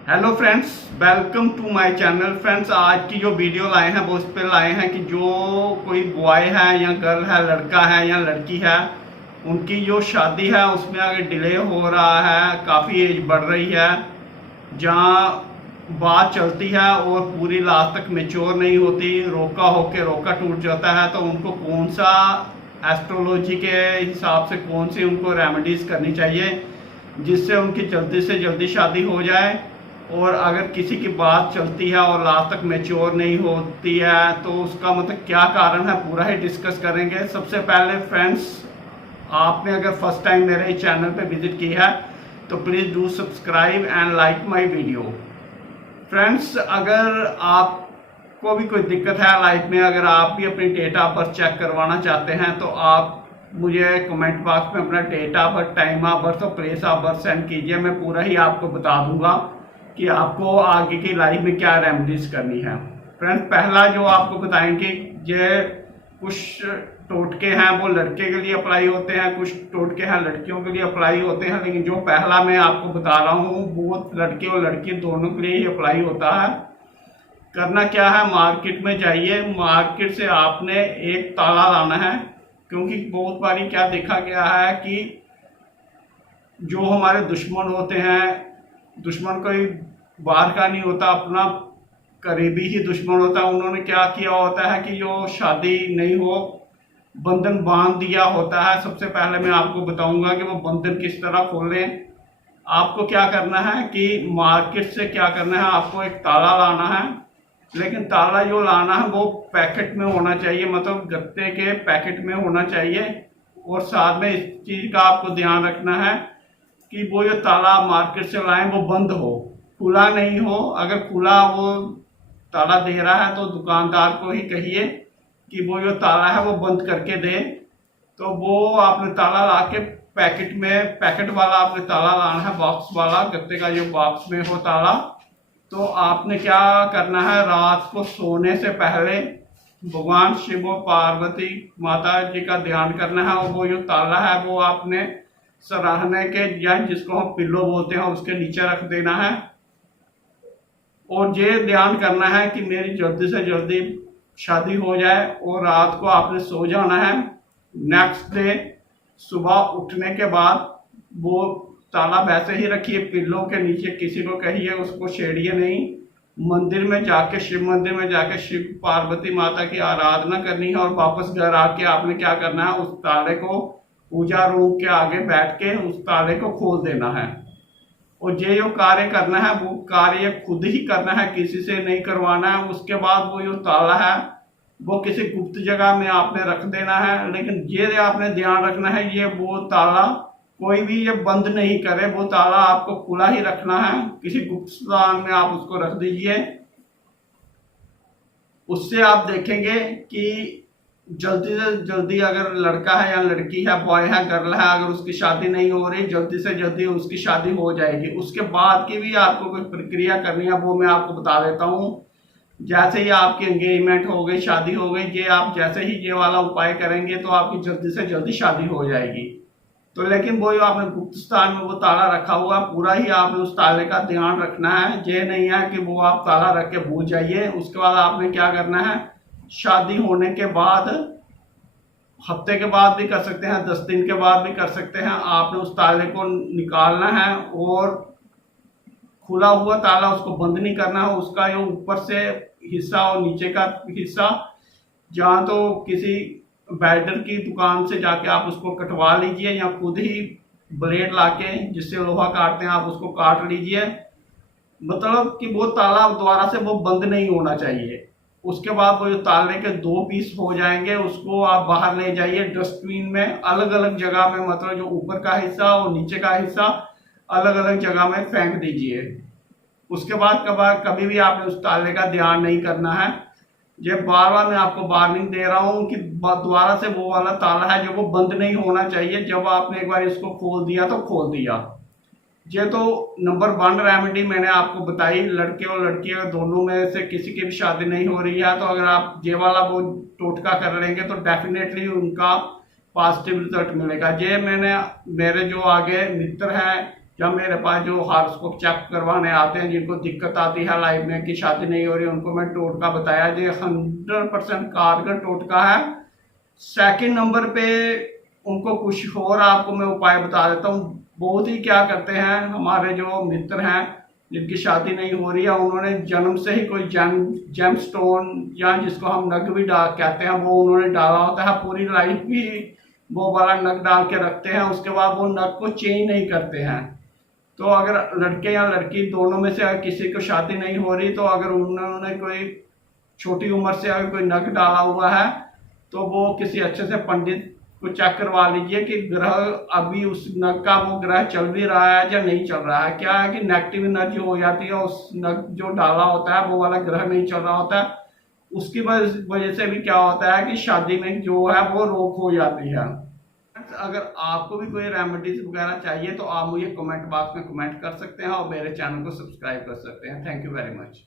Hello friends, welcome to my channel. Friends, आज की जो वीडियो लाए हैं वो इस पर लाए हैं कि जो कोई बॉय है या गर्ल है, लड़का है या लड़की है, उनकी जो शादी है उसमें अगर डिले हो रहा है, काफ़ी एज बढ़ रही है, जहाँ बात चलती है और पूरी लास्ट तक मेच्योर नहीं होती, रोका होके रोका टूट जाता है, तो उनको कौन सा एस्ट्रोलॉजी के हिसाब से कौन सी उनको रेमेडीज़ करनी चाहिए जिससे उनकी जल्दी से जल्दी शादी हो जाए। और अगर किसी की बात चलती है और लास्ट तक मैच्योर नहीं होती है तो उसका मतलब क्या कारण है, पूरा ही डिस्कस करेंगे। सबसे पहले फ्रेंड्स, आपने अगर फर्स्ट टाइम मेरे चैनल पे विजिट की है तो please do subscribe and like my video. Friends, अगर आपको भी कोई दिक्कत है लाइफ में, अगर आप भी अपनी डेट ऑफ बर्थ चेक करवाना चाहते हैं तो आप मुझे कमेंट बॉक्स में अपना date of birth, time of birth और प्लेस ऑफ बर्थ सेंड कीजिए। मैं पूरा ही आपको बता दूंगा कि आपको आगे की लाइफ में क्या रेमेडीज करनी है। फ्रेंड्स, पहला जो आपको बताएंगे, ये कुछ टोटके हैं वो लड़के के लिए अप्लाई होते हैं, कुछ टोटके हैं लड़कियों के लिए अप्लाई होते हैं, लेकिन जो पहला मैं आपको बता रहा हूँ वो लड़के और लड़की दोनों के लिए ही अप्लाई होता है। करना क्या है, मार्केट में जाइए, मार्केट से आपने एक ताला लाना है, क्योंकि बहुत बारी क्या देखा गया है कि जो हमारे दुश्मन होते हैं, दुश्मन कोई बाहर का नहीं होता, अपना करीबी ही दुश्मन होता है, उन्होंने क्या किया होता है कि जो शादी नहीं हो बंधन बांध दिया होता है। सबसे पहले मैं आपको बताऊंगा कि वो बंधन किस तरह खोलें। आपको क्या करना है कि मार्केट से क्या करना है, आपको एक ताला लाना है, लेकिन ताला जो लाना है वो पैकेट में होना चाहिए, मतलब गत्ते के पैकेट में होना चाहिए। और साथ में इस चीज़ का आपको ध्यान रखना है कि वो जो ताला मार्केट से लाएं वो बंद हो, खुला नहीं हो। अगर खुला वो ताला दे रहा है तो दुकानदार को ही कहिए कि वो जो ताला है वो बंद करके दे। तो वो आपने ताला ला के पैकेट में, पैकेट वाला आपने ताला लाना है, बॉक्स वाला, गत्ते का जो बॉक्स में हो ताला। तो आपने क्या करना है, रात को सोने से पहले भगवान शिव और पार्वती माता जी का ध्यान करना है, और वो जो ताला है वो आपने सराहने के या जिसको हम पिल्लो बोलते हैं उसके नीचे रख देना है। और ये ध्यान करना है कि मेरी जल्दी से जल्दी शादी हो जाए, और रात को आपने सो जाना है। नेक्स्ट डे सुबह उठने के बाद वो ताला वैसे ही रखिए, पिल्लों के नीचे, किसी को कहिए उसको छेड़िए नहीं। मंदिर में जाके, शिव मंदिर में जाके शिव पार्वती माता की आराधना करनी है, और वापस घर आके आपने क्या करना है, उस ताले को पूजा रूम के आगे बैठ के उस ताले को खोल देना है। और ये जो कार्य करना है वो कार्य खुद ही करना है, किसी से नहीं करवाना है। उसके बाद वो जो ताला है वो किसी गुप्त जगह में आपने रख देना है, लेकिन ये आपने ध्यान रखना है ये वो ताला कोई भी ये बंद नहीं करे, वो ताला आपको खुला ही रखना है, किसी गुप्त स्थान में आप उसको रख दीजिए। उससे आप देखेंगे कि जल्दी से जल्दी, अगर लड़का है या लड़की है, बॉय है गर्ल है, अगर उसकी शादी नहीं हो रही, जल्दी से जल्दी उसकी शादी हो जाएगी। उसके बाद की भी आपको कुछ प्रक्रिया करनी है, वो मैं आपको बता देता हूँ। जैसे ही आपकी एंगेजमेंट हो गई, शादी हो गई, ये आप जैसे ही ये वाला उपाय करेंगे तो आपकी जल्दी से जल्दी शादी हो जाएगी। तो लेकिन वो जो आपने गुप्त स्थान में वो ताला रखा हुआ, पूरा ही आपने उस ताले का ध्यान रखना है। ये नहीं है कि वो आप ताला रख के भूल जाइए। उसके बाद आपने क्या करना है, शादी होने के बाद, हफ्ते के बाद भी कर सकते हैं, 10 दिन के बाद भी कर सकते हैं, आपने उस ताले को निकालना है, और खुला हुआ ताला उसको बंद नहीं करना है। उसका जो ऊपर से हिस्सा और नीचे का हिस्सा, जहाँ तो किसी वेल्डर की दुकान से जाके आप उसको कटवा लीजिए, या खुद ही ब्लेड लाके जिससे लोहा काटते हैं आप उसको काट लीजिए। मतलब कि वो ताला दोबारा से वो बंद नहीं होना चाहिए। उसके बाद वो जो ताले के 2 पीस हो जाएंगे उसको आप बाहर ले जाइए डस्टबिन में, अलग अलग जगह में, मतलब जो ऊपर का हिस्सा और नीचे का हिस्सा अलग अलग जगह में फेंक दीजिए। उसके बाद कभी भी आपने उस ताले का ध्यान नहीं करना है। ये बार बार मैं आपको वार्निंग दे रहा हूँ कि दोबारा से वो वाला ताला है जो वो बंद नहीं होना चाहिए। जब आपने एक बार इसको खोल दिया तो खोल दिया। ये तो नंबर 1 रेमेडी मैंने आपको बताई। लड़के और लड़की दोनों में से किसी की भी शादी नहीं हो रही है तो अगर आप ये वाला वो टोटका कर लेंगे तो डेफिनेटली उनका पॉजिटिव रिजल्ट मिलेगा। ये मैंने, मेरे जो आगे मित्र हैं या मेरे पास जो हॉरोस्कोप चेक करवाने आते हैं, जिनको दिक्कत आती है लाइफ में कि शादी नहीं हो रही, उनको मैं टोटका बताया जो 100% कारगर टोटका है। सेकंड नंबर पे उनको कुछ और आपको मैं उपाय बता देता हूँ। बहुत ही क्या करते हैं हमारे जो मित्र हैं जिनकी शादी नहीं हो रही है, उन्होंने जन्म से ही कोई जेम स्टोन या जिसको हम नग भी कहते हैं वो उन्होंने डाला होता है। पूरी लाइफ भी वो वाला नग डाल के रखते हैं, उसके बाद वो नग को चेंज नहीं करते हैं। तो अगर लड़के या लड़की दोनों में से अगर किसी को शादी नहीं हो रही, तो अगर उन्होंने कोई छोटी उम्र से अगर कोई नग डाला हुआ है तो वो किसी अच्छे से पंडित को चेक करवा लीजिए कि ग्रह अभी उस नग का वो ग्रह चल भी रहा है या नहीं चल रहा है। क्या है कि नेगेटिव एनर्जी हो जाती है, उस नग जो डाला होता है वो वाला ग्रह नहीं चल रहा होता है, उसकी वजह से भी क्या होता है कि शादी में जो है वो रोक हो जाती है। अगर आपको भी कोई रेमेडीज वगैरह चाहिए तो आप मुझे कमेंट बॉक्स में कमेंट कर सकते हैं और मेरे चैनल को सब्सक्राइब कर सकते हैं। Thank you very much.